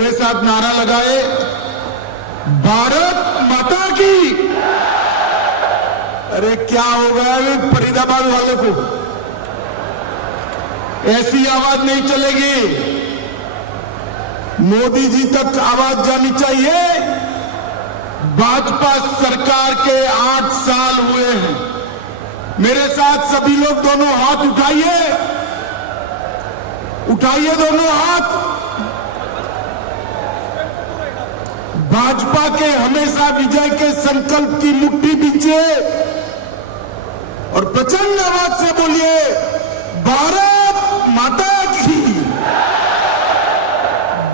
मेरे साथ नारा लगाए, भारत माता की। अरे क्या हो गया फरीदाबाद वाले को? ऐसी आवाज नहीं चलेगी। मोदी जी तक आवाज जानी चाहिए। भाजपा सरकार के 8 साल हुए हैं। मेरे साथ सभी लोग दोनों हाथ उठाइए, उठाइए दोनों हाथ। भाजपा के हमेशा विजय के संकल्प की मुट्ठी बींचिए और प्रचंड आवाज से बोलिए, भारत माता की,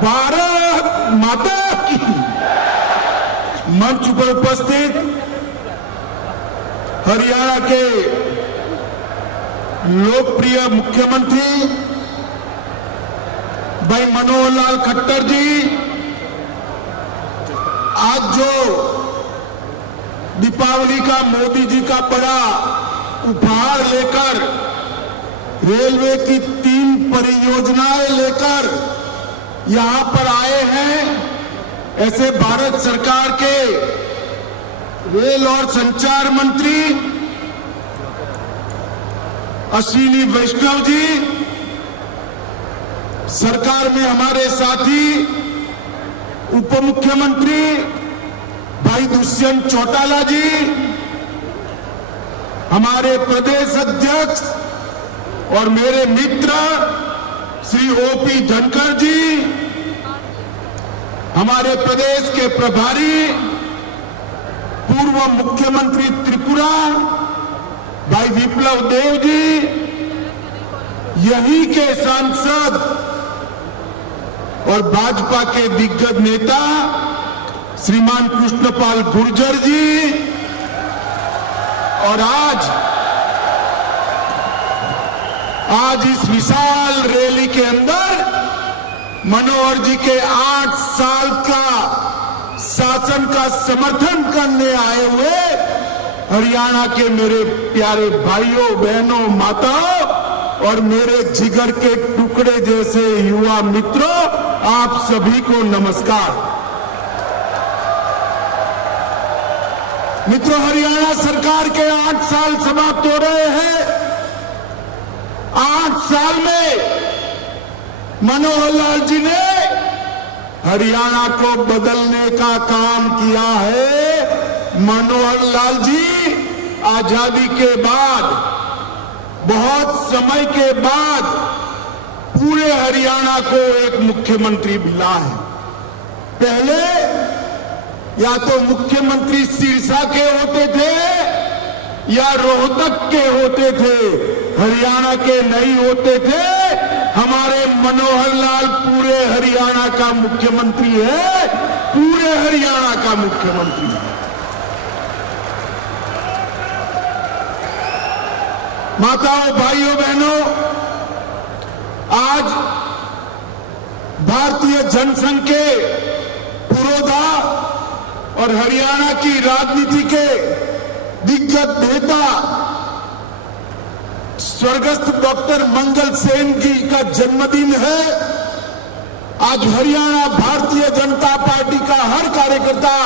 भारत माता की। मंच पर उपस्थित हरियाणा के लोकप्रिय मुख्यमंत्री भाई मनोहर लाल खट्टर जी, आज जो दीपावली का मोदी जी का बड़ा उपहार लेकर रेलवे की 3 परियोजनाएं लेकर यहां पर आए हैं, ऐसे भारत सरकार के रेल और संचार मंत्री अश्विनी वैष्णव जी, सरकार में हमारे साथी उप मुख्यमंत्री भाई दुष्यंत चौटाला जी, हमारे प्रदेश अध्यक्ष और मेरे मित्र श्री ओपी धनखड़ जी, हमारे प्रदेश के प्रभारी पूर्व मुख्यमंत्री त्रिपुरा भाई विप्लव देव जी, यही के सांसद और भाजपा के दिग्गज नेता श्रीमान कृष्णपाल गुर्जर जी, और आज इस विशाल रैली के अंदर मनोहर जी के 8 साल का शासन का समर्थन करने आए हुए हरियाणा के मेरे प्यारे भाइयों बहनों माताओं और मेरे जिगर के टुकड़े जैसे युवा मित्रों, आप सभी को नमस्कार। मित्रों, हरियाणा सरकार के 8 साल समाप्त हो रहे हैं। 8 साल में मनोहर लाल जी ने हरियाणा को बदलने का काम किया है। मनोहर लाल जी आजादी के बाद, बहुत समय के बाद पूरे हरियाणा को एक मुख्यमंत्री मिला है। पहले या तो मुख्यमंत्री सिरसा के होते थे या रोहतक के होते थे, हरियाणा के नहीं होते थे। हमारे मनोहर लाल पूरे हरियाणा का मुख्यमंत्री है, पूरे हरियाणा का मुख्यमंत्री है। माताओं, भाइयों, बहनों, आज भारतीय जनसंघ के पुरोधा और हरियाणा की राजनीति के दिग्गज नेता स्वर्गस्थ डॉक्टर मंगल सेन जी का जन्मदिन है। आज हरियाणा भारतीय जनता पार्टी का हर कार्यकर्ता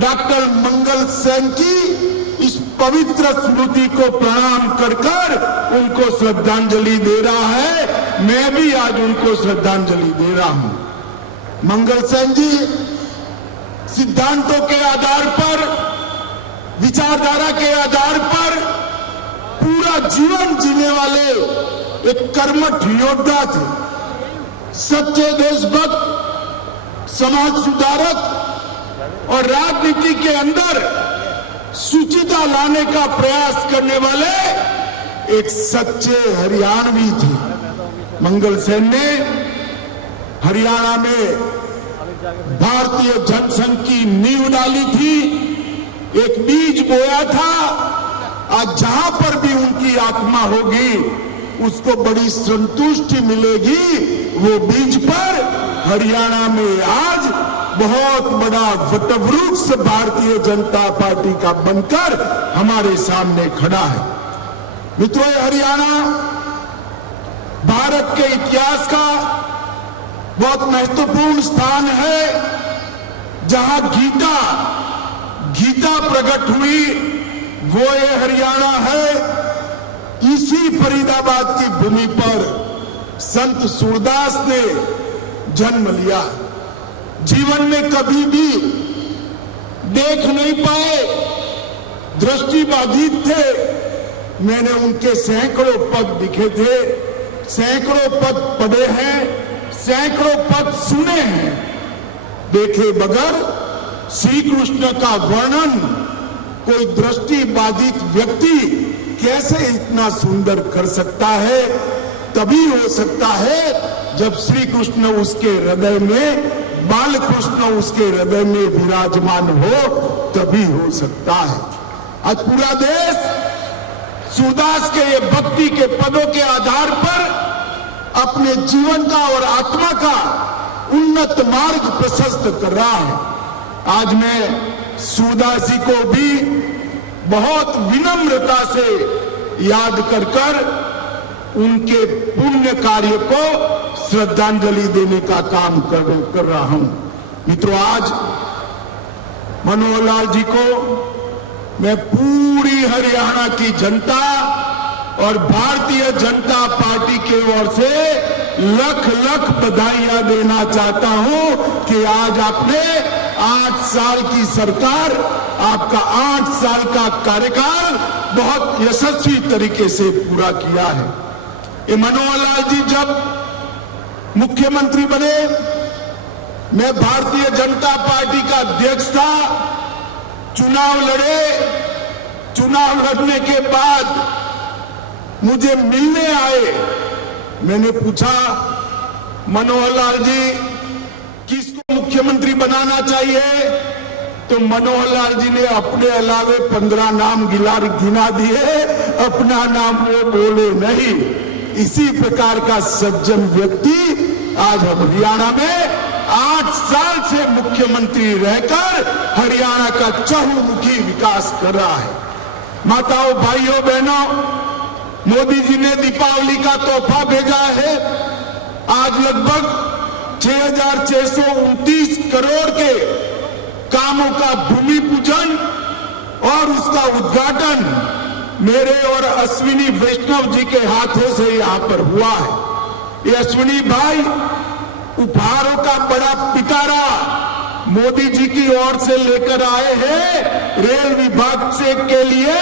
डॉक्टर मंगल सेन की इस पवित्र स्मृति को प्रणाम कर कर उनको श्रद्धांजलि दे रहा है। मैं भी आज उनको श्रद्धांजलि दे रहा हूं। मंगल सेन जी सिद्धांतों के आधार पर, विचारधारा के आधार पर पूरा जीवन जीने वाले एक कर्मठ योद्धा थे। सच्चे देशभक्त, समाज सुधारक और राजनीति के अंदर सुचिता लाने का प्रयास करने वाले एक सच्चे हरियाणवी थे। मंगल सेन ने हरियाणा में भारतीय जनसंघ की नींव डाली थी, एक बीज बोया था। आज जहां पर भी उनकी आत्मा होगी उसको बड़ी संतुष्टि मिलेगी। वो बीज पर हरियाणा में आज बहुत बड़ा वटवृक्ष भारतीय जनता पार्टी का बनकर हमारे सामने खड़ा है। मित्रों, हरियाणा भारत के इतिहास का बहुत महत्वपूर्ण स्थान है जहां गीता प्रकट हुई, वो ये हरियाणा है। इसी फरीदाबाद की भूमि पर संत सूरदास ने जन्म लिया। जीवन में कभी भी देख नहीं पाए, दृष्टिबाधित थे। मैंने उनके सैकड़ों पद लिखे थे, सैकड़ों पद पढ़े हैं, सैकड़ों पद सुने हैं। देखे बगैर श्री कृष्ण का वर्णन कोई दृष्टिबाधित व्यक्ति कैसे इतना सुंदर कर सकता है? तभी हो सकता है जब श्री कृष्ण उसके हृदय में, बाल कृष्ण उसके हृदय में विराजमान हो, तभी हो सकता है। आज पूरा देश सूरदास के ये भक्ति के पदों के आधार पर अपने जीवन का और आत्मा का उन्नत मार्ग प्रशस्त कर रहा है। आज मैं सूरदास जी को भी बहुत विनम्रता से याद कर उनके पुण्य कार्य को श्रद्धांजलि देने का काम कर रहा हूं। मित्रों, आज मनोहर लाल जी को मैं पूरी हरियाणा की जनता और भारतीय जनता पार्टी की ओर से लख लख बधाइयां देना चाहता हूं कि आज आपने 8 साल की सरकार, आपका 8 साल का कार्यकाल बहुत यशस्वी तरीके से पूरा किया है। ये मनोहर लाल जी जब मुख्यमंत्री बने, मैं भारतीय जनता पार्टी का अध्यक्ष था, चुनाव लड़े। चुनाव लड़ने के बाद मुझे मिलने आए। मैंने पूछा, मनोहर लाल जी किसको मुख्यमंत्री बनाना चाहिए? तो मनोहर लाल जी ने अपने अलावे 15 नाम गिना दिए, अपना नाम वो बोले नहीं। इसी प्रकार का सज्जन व्यक्ति आज हरियाणा में 8 साल से मुख्यमंत्री रहकर हरियाणा का चहुमुखी विकास कर रहा है। माताओं, भाइयों, बहनों, मोदी जी ने दीपावली का तोहफा भेजा है। आज लगभग 6,629 करोड़ के कामों का भूमि पूजन और उसका उद्घाटन मेरे और अश्विनी वैष्णव जी के हाथों से यहां पर हुआ है। ये अश्विनी भाई उपहारों का बड़ा पिटारा मोदी जी की ओर से लेकर आए हैं। रेल विभाग से के लिए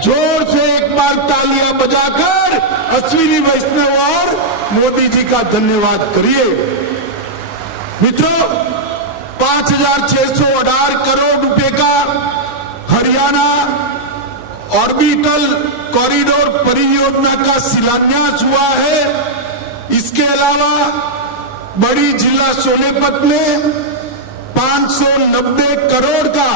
जोर से एक बार तालियां बजाकर अश्विनी वैष्णव और मोदी जी का धन्यवाद करिए। मित्रों, 5,618 करोड़ रुपए का हरियाणा ऑर्बिटल कॉरिडोर परियोजना का शिलान्यास हुआ है। इसके अलावा बड़ी जिला सोनीपत में 590 करोड़ का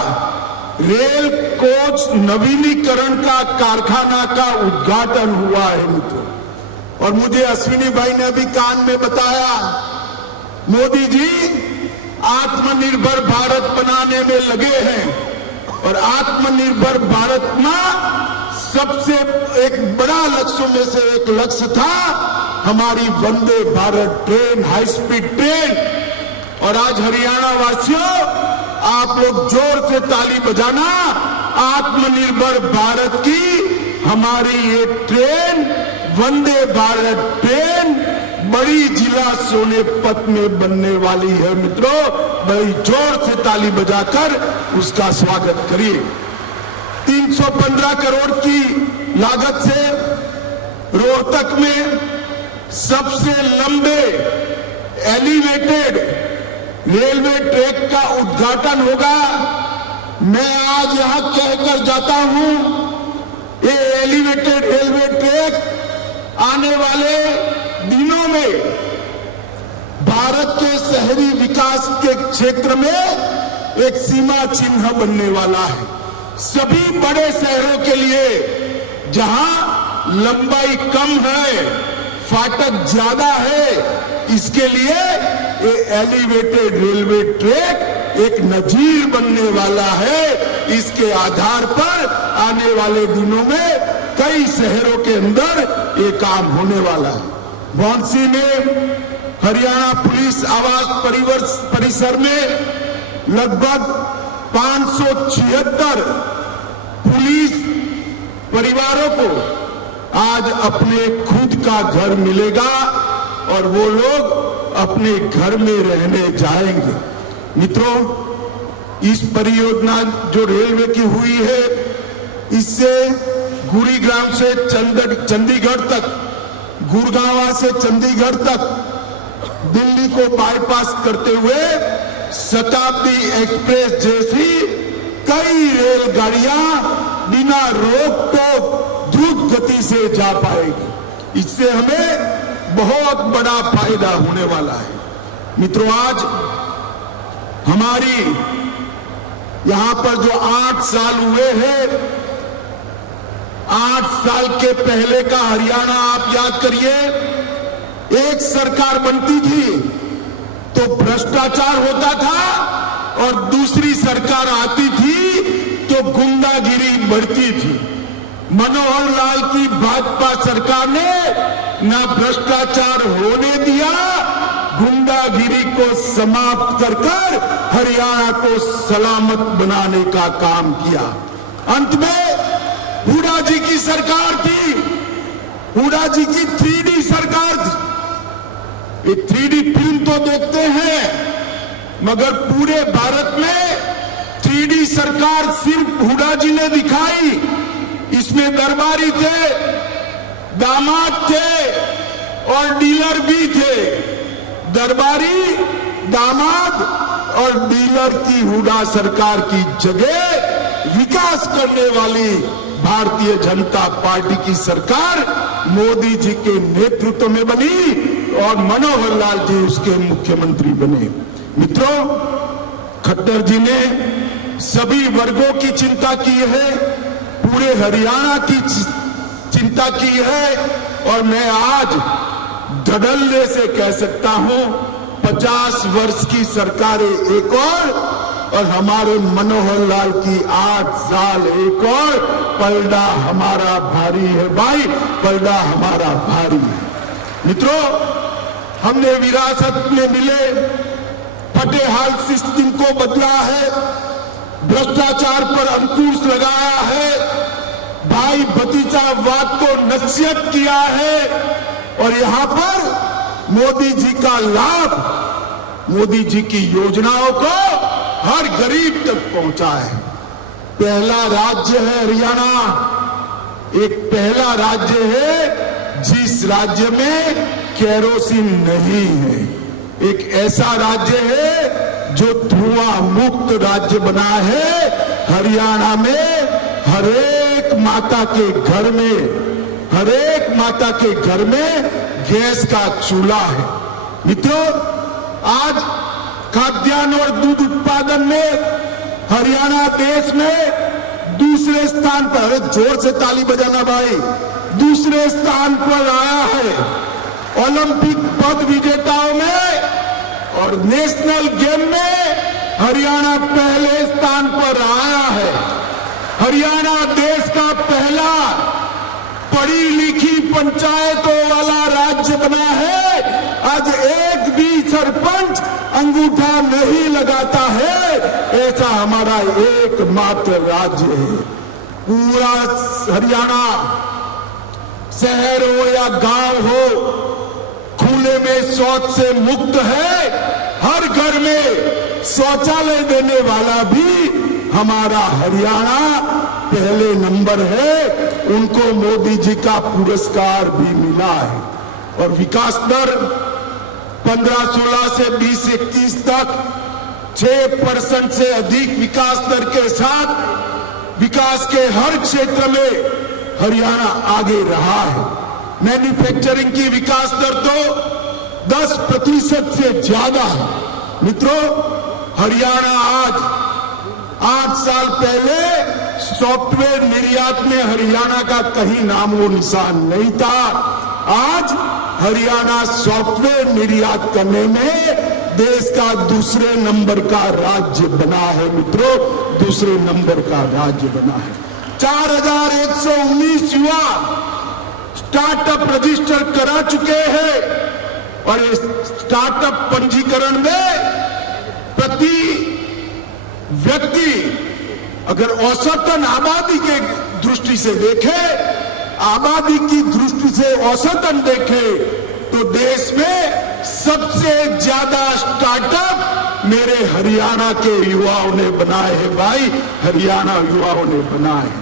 रेल कोच नवीनीकरण का कारखाना का उद्घाटन हुआ है। मित्रों, और मुझे अश्विनी भाई ने अभी कान में बताया, मोदी जी आत्मनिर्भर भारत बनाने में लगे हैं। और आत्मनिर्भर भारत में सबसे एक बड़ा लक्ष्यों में से एक लक्ष्य था हमारी Vande Bharat train, high speed train. और आज हरियाणा वासियों, आप लोग जोर से ताली बजाना, आत्मनिर्भर भारत की हमारी ये ट्रेन, वंदे भारत ट्रेन बड़ी जिला सोनीपत में बनने वाली है। मित्रों, बड़ी जोर से ताली बजाकर उसका स्वागत करिए। 315 करोड़ की लागत से रोहतक में सबसे लंबे एलिवेटेड रेलवे ट्रैक का उद्घाटन होगा। मैं आज यहां कहकर जाता हूं, ये एलिवेटेड रेलवे ट्रैक आने वाले दिनों में भारत के शहरी विकास के क्षेत्र में एक सीमा चिन्ह बनने वाला है। सभी बड़े शहरों के लिए जहां लंबाई कम है, फाटक ज्यादा है, इसके लिए ये एलिवेटेड रेलवे ट्रैक एक नजीर बनने वाला है। इसके आधार पर आने वाले दिनों में कई शहरों के अंदर ये काम होने वाला है। वाराणसी में हरियाणा पुलिस आवास परिसर में लगभग 576 पुलिस परिवारों को आज अपने खुद का घर मिलेगा और वो लोग अपने घर में रहने जाएंगे। मित्रों, इस परियोजना जो रेलवे की हुई है, इससे गुरुग्राम से चंडीगढ़ तक, गुड़गांव से चंडीगढ़ तक दिल्ली को बाईपास करते हुए शताब्दी एक्सप्रेस जैसी कई रेलगाड़ियां बिना रोक टोक द्रुत गति से जा पाएगी। इससे हमें बहुत बड़ा फायदा होने वाला है। मित्रों, आज हमारी यहां पर जो 8 साल हुए हैं, 8 साल के पहले का हरियाणा आप याद करिए। एक सरकार बनती थी तो भ्रष्टाचार होता था और दूसरी सरकार आती थी तो गुंडागिरी बढ़ती थी। मनोहर लाल की भाजपा सरकार ने ना भ्रष्टाचार होने दिया, गुंडागिरी को समाप्त कर हरियाणा को सलामत बनाने का काम किया। अंत में हुड्डा जी की सरकार थी, हुड्डा जी की 3D सरकार थी। ये 3D फिल्म तो देखते हैं, मगर पूरे भारत में 3D सरकार सिर्फ हुड्डा जी ने दिखाई। इसमें दरबारी थे, दामाद थे और डीलर भी थे। दरबारी, दामाद और डीलर की हुड्डा सरकार की जगह विकास करने वाली भारतीय जनता पार्टी की सरकार मोदी जी के नेतृत्व में बनी और मनोहर लाल जी उसके मुख्यमंत्री बने। मित्रों, खट्टर जी ने सभी वर्गों की चिंता की है, पूरे हरियाणा की चिंता की है और मैं आज धड़ल्ले से कह सकता हूं 50 वर्ष की सरकारें एक और हमारे मनोहर लाल की 8 साल एक और, पलड़ा हमारा भारी है भाई, पलड़ा हमारा भारी है। मित्रों, हमने विरासत में मिले फटेहाल सिस्टम को बदला है, भ्रष्टाचार पर अंकुश लगाया है, भाई भतीजावाद को नसीहत किया है और यहां पर मोदी जी का लाभ, मोदी जी की योजनाओं को हर गरीब तक पहुंचा है। पहला राज्य है हरियाणा, एक पहला राज्य है जिस राज्य में केरोसिन नहीं है, एक ऐसा राज्य है जो धुआं मुक्त राज्य बना है। हरियाणा में हरेक माता के घर में, हरेक माता के घर में गैस का चूल्हा है। मित्रों, आज खाद्यान्न और दूध उत्पादन में हरियाणा देश में दूसरे स्थान पर, अरे जोर से ताली बजाना भाई, दूसरे स्थान पर आया है। ओलंपिक पद विजेताओं में और नेशनल गेम में हरियाणा पहले स्थान पर आया है। हरियाणा देश का पहला पढ़ी लिखी पंचायतों वाला राज्य बना है। आज एक भी सरपंच अंगूठा नहीं लगाता है, ऐसा हमारा एकमात्र राज्य है। पूरा हरियाणा, शहर हो या गांव हो, खुले में शौच से मुक्त है। हर घर में शौचालय देने वाला भी हमारा हरियाणा पहले नंबर है। उनको मोदी जी का पुरस्कार भी मिला है और विकास दर 15-16 से 20-21 तक 6% से अधिक विकास दर के साथ विकास के हर क्षेत्र में हरियाणा आगे रहा है। मैन्युफैक्चरिंग की विकास दर तो 10% से ज्यादा है। मित्रों, हरियाणा आज 8 साल पहले सॉफ्टवेयर निर्यात में हरियाणा का कहीं नामो निशान नहीं था। आज हरियाणा सॉफ्टवेयर निर्यात करने में देश का दूसरे नंबर का राज्य बना है। मित्रों, दूसरे नंबर का राज्य बना है। 4119 युवा स्टार्टअप रजिस्टर करा चुके हैं और इस स्टार्टअप पंजीकरण में प्रति व्यक्ति अगर औसतन आबादी के दृष्टि से देखे, आबादी की दृष्टि से औसतन देखे, तो देश में सबसे ज्यादा स्टार्टअप मेरे हरियाणा के युवाओं ने बनाए हैं भाई, हरियाणा युवाओं ने बनाए हैं।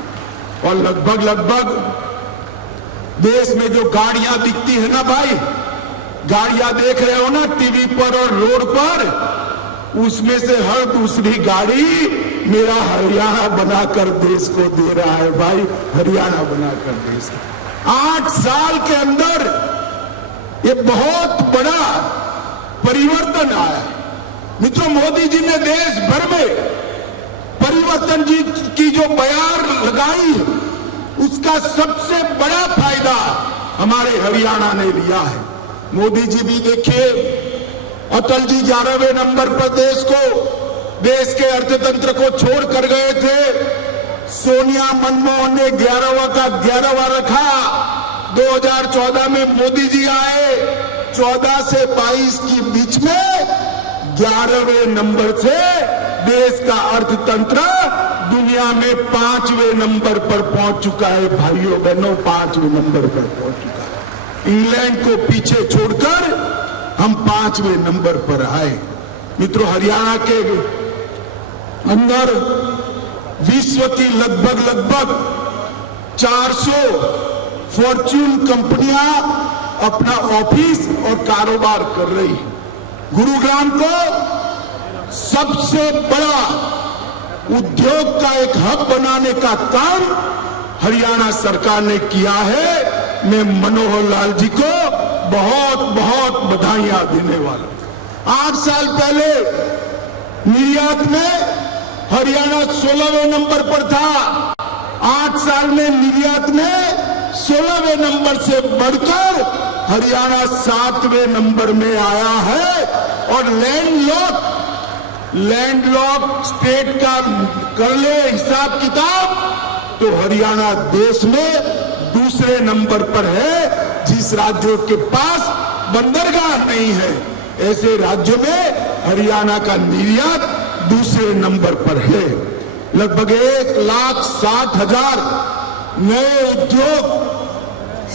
और लगभग देश में जो गाड़ियां दिखती है ना भाई, गाड़ियां देख रहे हो ना टीवी पर और रोड पर, उसमें से हर दूसरी गाड़ी मेरा हरियाणा बनाकर देश को दे रहा है भाई, हरियाणा बनाकर देश को। 8 साल के अंदर ये बहुत बड़ा परिवर्तन आया है मित्रों। मोदी जी ने देश भर में परिवर्तन जी की जो बयार लगाई है, उसका सबसे बड़ा फायदा हमारे हरियाणा ने लिया है। मोदी जी भी देखिए, अटल जी 11वें नंबर पर देश के अर्थतंत्र को छोड़ कर गए थे। सोनिया मनमोहन ने 11वां का 11वां रखा। 2014 में मोदी जी आए, 14 से 22 के बीच में 11वें नंबर से देश का अर्थतंत्र दुनिया में 5वें नंबर पर पहुंच चुका है भाइयों बहनों, 5वें नंबर पर पहुंच चुका है। इंग्लैंड को पीछे छोड़कर हम 5वें नंबर पर आए। मित्रों, हरियाणा के अंदर विश्व की लगभग 400 फॉर्च्यून कंपनियां अपना ऑफिस और कारोबार कर रही है। गुरुग्राम को सबसे बड़ा उद्योग का एक हब बनाने का काम हरियाणा सरकार ने किया है। मैं मनोहर लाल जी को बहुत बधाइयां देने वाला हूं। 8 साल पहले निर्यात में हरियाणा 16वें नंबर पर था। 8 साल में निर्यात में 16वें नंबर से बढ़कर हरियाणा 7वें नंबर में आया है। और लैंडलॉक स्टेट का कर ले हिसाब किताब तो हरियाणा देश में दूसरे नंबर पर है। जिस राज्यों के पास बंदरगाह नहीं है, ऐसे राज्यों में हरियाणा का निर्यात दूसरे नंबर पर है। लगभग 1,60,000 नए उद्योग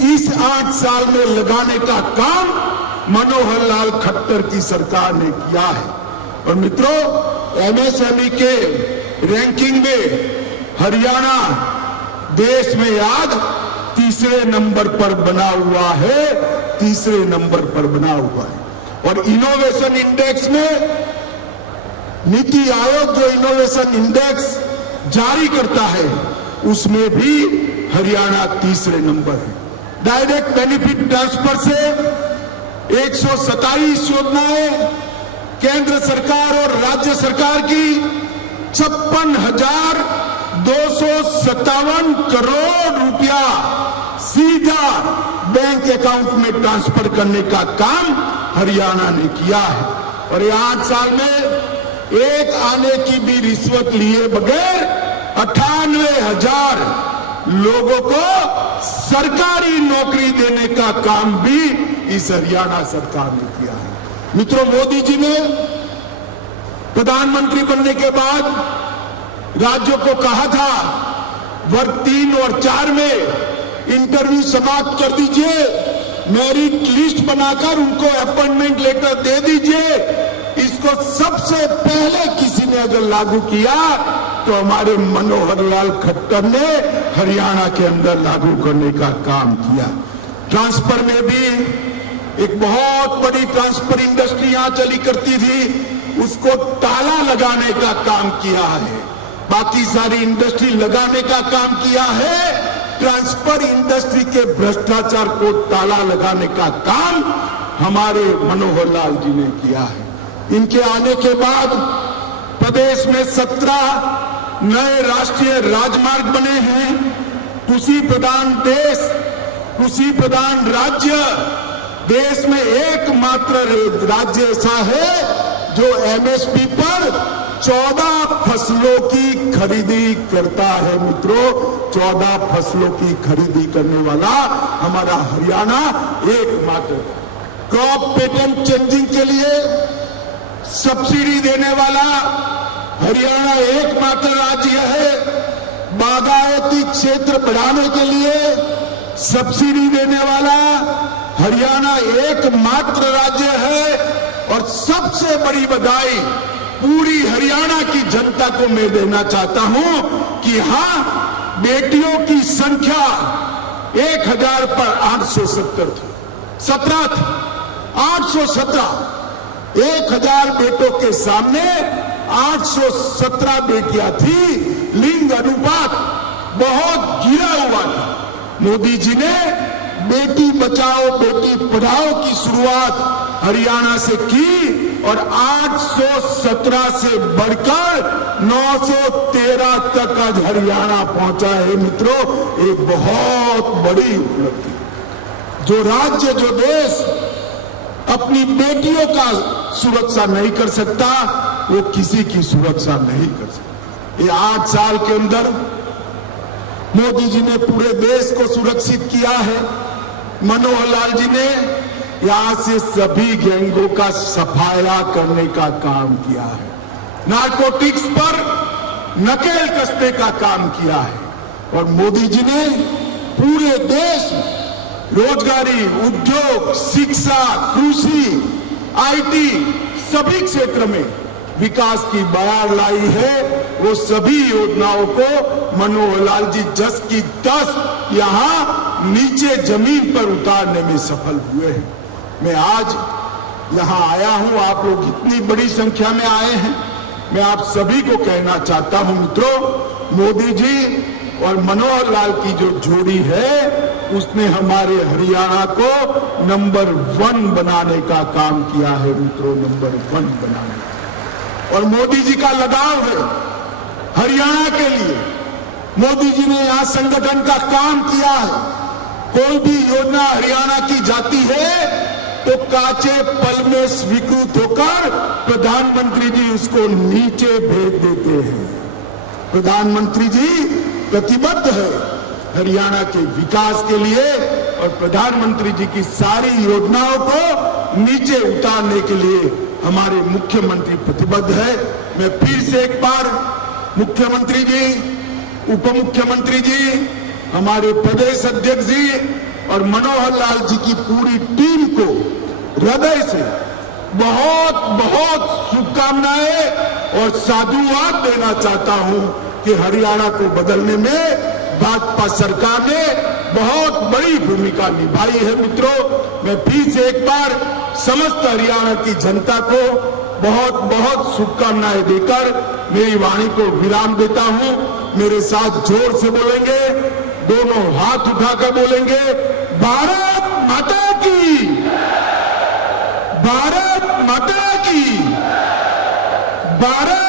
इस 8 साल में लगाने का काम मनोहर लाल खट्टर की सरकार ने किया है। और मित्रों, एमएसएमई के रैंकिंग में हरियाणा देश में आज तीसरे नंबर पर बना हुआ है, तीसरे नंबर पर बना हुआ है। और इनोवेशन इंडेक्स में नीति आयोग जो इनोवेशन इंडेक्स जारी करता है, उसमें भी हरियाणा तीसरे नंबर है। डायरेक्ट बेनिफिट ट्रांसफर से 127 योजनाएं केंद्र सरकार और राज्य सरकार की 56,257 करोड़ रुपया सीधा बैंक अकाउंट में ट्रांसफर करने का काम हरियाणा ने किया है। और ये 8 साल में एक आने की भी रिश्वत लिए बगैर 98,000 लोगों को सरकारी नौकरी देने का काम भी इस हरियाणा सरकार ने किया है। मित्रों, मोदी जी ने प्रधानमंत्री बनने के बाद राज्यों को कहा था वर्ग 3 और 4 में इंटरव्यू समाप्त कर दीजिए, मेरिट लिस्ट बनाकर उनको अपॉइंटमेंट लेटर दे दीजिए। इसको सबसे पहले किसी ने अगर लागू किया तो हमारे मनोहर लाल खट्टर ने हरियाणा के अंदर लागू करने का काम किया। ट्रांसफर में भी एक बहुत बड़ी ट्रांसफर इंडस्ट्री यहां चली करती थी, उसको ताला लगाने का काम किया है। बाकी सारी इंडस्ट्री लगाने का काम किया है, ट्रांसफर इंडस्ट्री के भ्रष्टाचार को ताला लगाने का काम हमारे मनोहर लाल जी ने किया है। इनके आने के बाद प्रदेश में 17 नए राष्ट्रीय राजमार्ग बने हैं। कृषि प्रधान देश, कृषि प्रधान राज्य, देश में एकमात्र राज्य ऐसा है जो एमएसपी पर 14 फसलों की खरीदी करता है। मित्रों, 14 फसलों की खरीदी करने वाला हमारा हरियाणा एकमात्र। क्रॉप पेटेंट चेंजिंग के लिए सब्सिडी देने वाला हरियाणा एकमात्र राज्य है। बागायती क्षेत्र बढ़ाने के लिए सब्सिडी देने वाला हरियाणा एकमात्र राज्य है। और सबसे बड़ी बधाई पूरी हरियाणा की जनता को मैं देना चाहता हूं कि हां, बेटियों की संख्या 1000 पर 870 थी, 17 थी, 817। 1000 बेटों के सामने 817 बेटियां थी। लिंग अनुपात बहुत गिरा हुआ था। मोदी जी ने बेटी बचाओ बेटी पढ़ाओ की शुरुआत हरियाणा से की और 817 से बढ़कर 913 तक आज हरियाणा पहुंचा है। मित्रों, एक बहुत बड़ी उपलब्धि। जो राज्य, जो देश अपनी बेटियों का सुरक्षा नहीं कर सकता, वो किसी की सुरक्षा नहीं कर सकता। ये 8 साल के अंदर मोदी जी ने पूरे देश को सुरक्षित किया है। मनोहर लाल जी ने यहां से सभी गैंगों का सफाया करने का काम किया है। नारकोटिक्स पर नकेल कसने का काम किया है। और मोदी जी ने पूरे देश में रोजगारी, उद्योग, शिक्षा, कृषि, आईटी सभी क्षेत्र में विकास की बहार लाई है। वो सभी योजनाओं को मनोहर लाल जी 10 की 10 यहां नीचे जमीन पर उतारने में सफल हुए हैं। मैं आज यहां आया हूं, आप लोग इतनी बड़ी संख्या में आए हैं। मैं आप सभी को कहना चाहता हूं मित्रों, मोदी जी और मनोहर लाल की जो जोड़ी है, उसने हमारे हरियाणा को नंबर 1 बनाने का काम किया है। मित्रों, नंबर 1 बनाने का। और मोदी जी का लगाव है हरियाणा के लिए। मोदी जी ने यहां संगठन का काम किया है। कोई भी योजना हरियाणा की जाती है तो काचे पल में स्वीकृत होकर प्रधानमंत्री जी उसको नीचे भेज देते हैं। प्रधानमंत्री जी प्रतिबद्ध है हरियाणा के विकास के लिए और प्रधानमंत्री जी की सारी योजनाओं को नीचे उतारने के लिए हमारे मुख्यमंत्री प्रतिबद्ध है। मैं फिर से एक बार मुख्यमंत्री जी, उप मुख्यमंत्री जी, हमारे प्रदेश अध्यक्ष जी और मनोहर लाल जी की पूरी टीम को हृदय से बहुत बहुत शुभकामनाएं और साधुवाद देना चाहता हूं कि हरियाणा को बदलने में भाजपा सरकार ने बहुत बड़ी भूमिका निभाई है। मित्रों, मैं फिर से एक बार समस्त हरियाणा की जनता को बहुत बहुत शुभकामनाएं देकर मेरी वाणी को विराम देता हूं। मेरे साथ जोर से बोलेंगे, दोनों हाथ उठाकर बोलेंगे, भारत माता की, भारत माता की, भारत